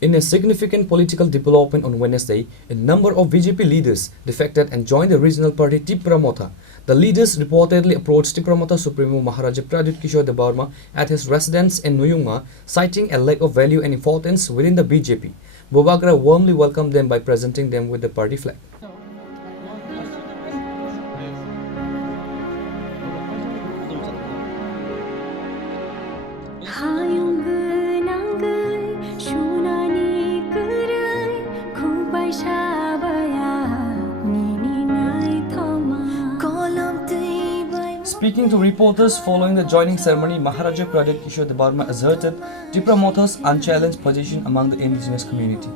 In a significant political development on Wednesday, a number of BJP leaders defected and joined the regional party TIPRA Motha. The leaders reportedly approached TIPRA Motha Supremo Maharaja Pradyot Kishore Debbarma at his residence in Nuyungma, citing a lack of value and importance within the BJP. Bubagra warmly welcomed them by presenting them with the party flag. Speaking to reporters following the joining ceremony, Maharaja Pradyot Kishore Debbarma asserted TIPRA Motha's unchallenged position among the indigenous community.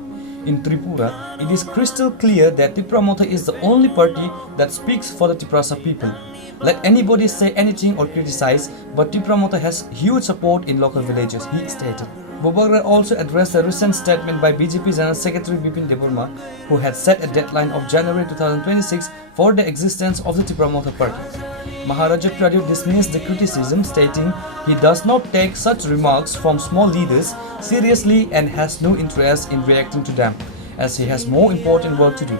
In Tripura, it is crystal clear that TIPRA Motha is the only party that speaks for the Tiprasa people. Let anybody say anything or criticize, but TIPRA Motha has huge support in local villages, he stated. Bubagra also addressed a recent statement by BJP General Secretary Debbarma, who had set a deadline of January 2026 for the existence of the TIPRA Motha party. Maharaja Pradyot dismissed the criticism, stating he does not take such remarks from small leaders seriously and has no interest in reacting to them, as he has more important work to do.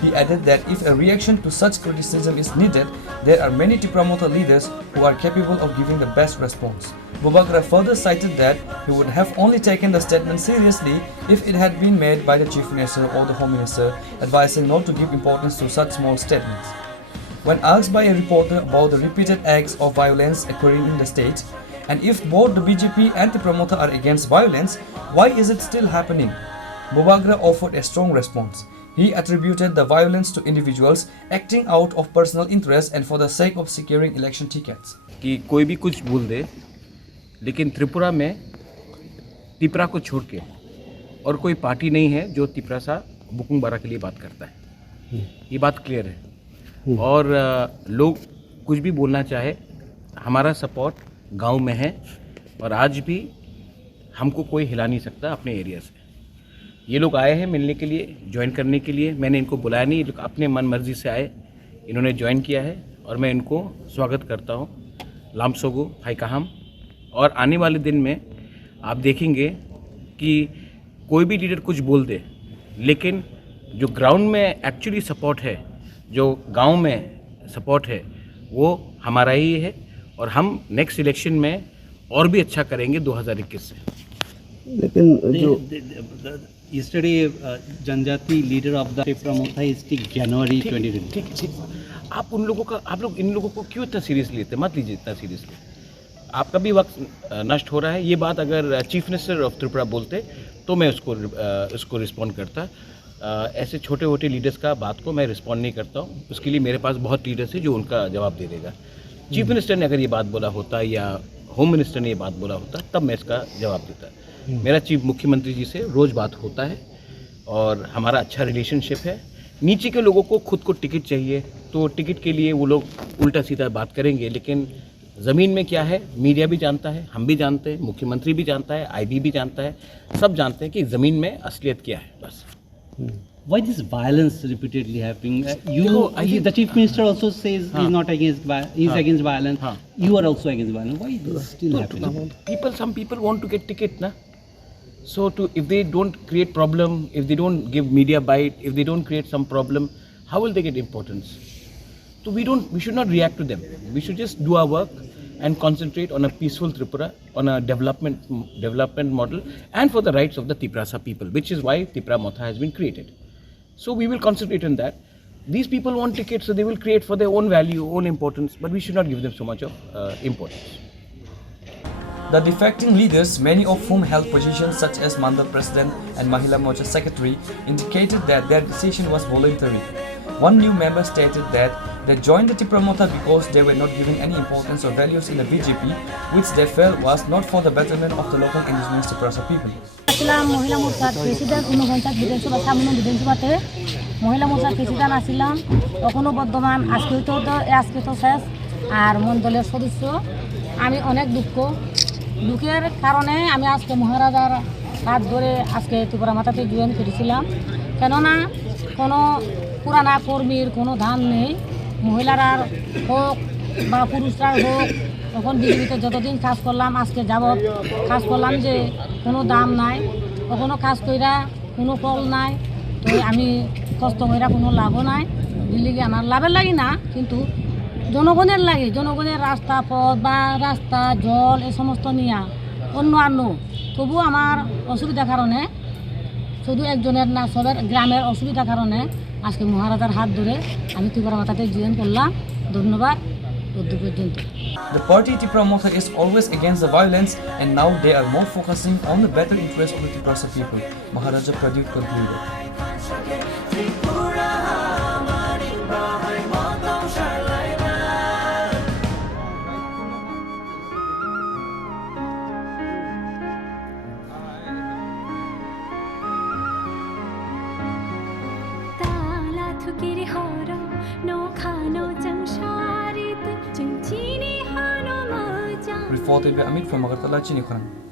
He added that if a reaction to such criticism is needed, there are many TIPRA Motha leaders who are capable of giving the best response. Bubagra further cited that he would have only taken the statement seriously if it had been made by the Chief Minister or the Home Minister, advising not to give importance to such small statements. When asked by a reporter about the repeated acts of violence occurring in the state, and if both the BJP and TIPRA Motha are against violence, why is it still happening? Bubagra offered a strong response. He attributed the violence to individuals acting out of personal interest and for the sake of securing election tickets. कि कोई भी कुछ बोल दे, लेकिन त्रिपुरा में तिपरा को छोड़ के और कोई पार्टी नहीं है जो तिपरा सा बुकुंबारा के लिए बात करता है। ये बात क्लियर है। और लोग कुछ भी बोलना चाहे, हमारा सपोर्ट गांव में है और आज भी हमको कोई हिला नहीं सकता अपने एरिया से। ये लोग आए हैं मिलने के लिए, ज्वाइन करने के लिए। मैंने इनको बुलाया नहीं, ये लोग अपने मन मर्जी से आए, इन्होंने ज्वाइन किया है और मैं इनको स्वागत करता हूँ। लामसोगो फाइकाहम। और आने वाले दिन में आप देखेंगे कि कोई भी लीडर कुछ बोल दे, लेकिन जो ग्राउंड में एक्चुअली सपोर्ट है, जो गांव में सपोर्ट है, वो हमारा ही है और हम नेक्स्ट इलेक्शन में और भी अच्छा करेंगे 2021 से। लेकिन जो yesterday जनजाति leader of the Tipra Motha is January 2020। ठीक आप लोग इन लोगों को क्यों इतना सीरियसली लेते? मत लीजिए इतना सीरियसली। आपका भी वक्त नष्ट हो रहा है। ये बात अगर चीफ मिनिस्टर ऑफ त्रिपुरा बोलते तो मैं उसको रिस्पॉन्ड करता। ऐसे छोटे मोटे लीडर्स का बात को मैं रिस्पॉन्ड नहीं करता हूँ। उसके लिए मेरे पास बहुत लीडर्स हैं जो उनका जवाब दे देगा। चीफ मिनिस्टर ने अगर ये बात बोला होता या होम मिनिस्टर ने ये बात बोला होता तब मैं इसका जवाब देता। मेरा चीफ मुख्यमंत्री जी से रोज़ बात होता है और हमारा अच्छा रिलेशनशिप है। नीचे के लोगों को खुद को टिकट चाहिए तो टिकट के लिए वो लोग उल्टा सीधा बात करेंगे, लेकिन ज़मीन में क्या है मीडिया भी जानता है, हम भी जानते हैं, मुख्यमंत्री भी जानता है, IB भी जानता है, सब जानते हैं कि ज़मीन में असलियत क्या है। बस Why this violence repeatedly happening? The chief minister also says he's not against he's against violence. You are also against violence. Why is this still happening? Some people want to get ticket, na. So if they don't create problem, if they don't give media bite, if they don't create some problem, how will they get importance? So we should not react to them. We should just do our work and concentrate on a peaceful Tripura, on a development model, and for the rights of the Tiprasa people, which is why TIPRA Motha has been created. So we will concentrate on that. These people want tickets, so they will create for their own value, own importance, but we should not give them so much of importance. The defecting leaders, many of whom held positions such as Mandal President and Mahila Mocha Secretary, indicated that their decision was voluntary. One new member stated that they joined the TIPRA Motha because they were not given any importance or values in the BJP, which they felt was not for the betterment of the local indigenous Tiprasa people. মহিলা মোর্চার president 49 বিধানসভা সামনে বিধানসভাতে মহিলা মোর্চার president আসছিলাম, তখনও বর্তমান আজকে তো শেষ। আর মণ্ডলের সদস্য আমি অনেক দুঃখের কারণে আমি আজকে মহারাজার হাত ধরে আজকে ত্রিপুরা মাথাতে জয়েন করেছিলাম। কেননা কোনো পুরানা কর্মীর কোনো দাম নেই, মহিলারা হোক বা পুরুষরা হোক, তখন বিজেপিতে যতদিন কাজ করলাম আজকে যাবৎ কাজ করলাম যে কোনো দাম নাই। কখনো কাজ কইরা কোনো ফল নাই, তো আমি কষ্ট কইরা কোনো লাভও নাই, দিল্লি আমার লাভের লাগি না, কিন্তু জনগণের লাগে, জনগণের রাস্তা পথ বা রাস্তা জল এই সমস্ত নিয়ে অন্য তবু আমার অসুবিধার কারণে, শুধু একজনের না সবের গ্রামের অসুবিধার কারণে আজকে মহারাজার হাত ধরে আমি ত্রিপুরা মাথাতে জয়েন করলাম। ধন্যবাদ। পর্যন্ত The party TIPRA Motha is always against the violence, and now they are more focusing on the better interest of the Tripura people, Maharaja Pradyot concluded. Reported by Amit from Agartala, Chini, Khorang.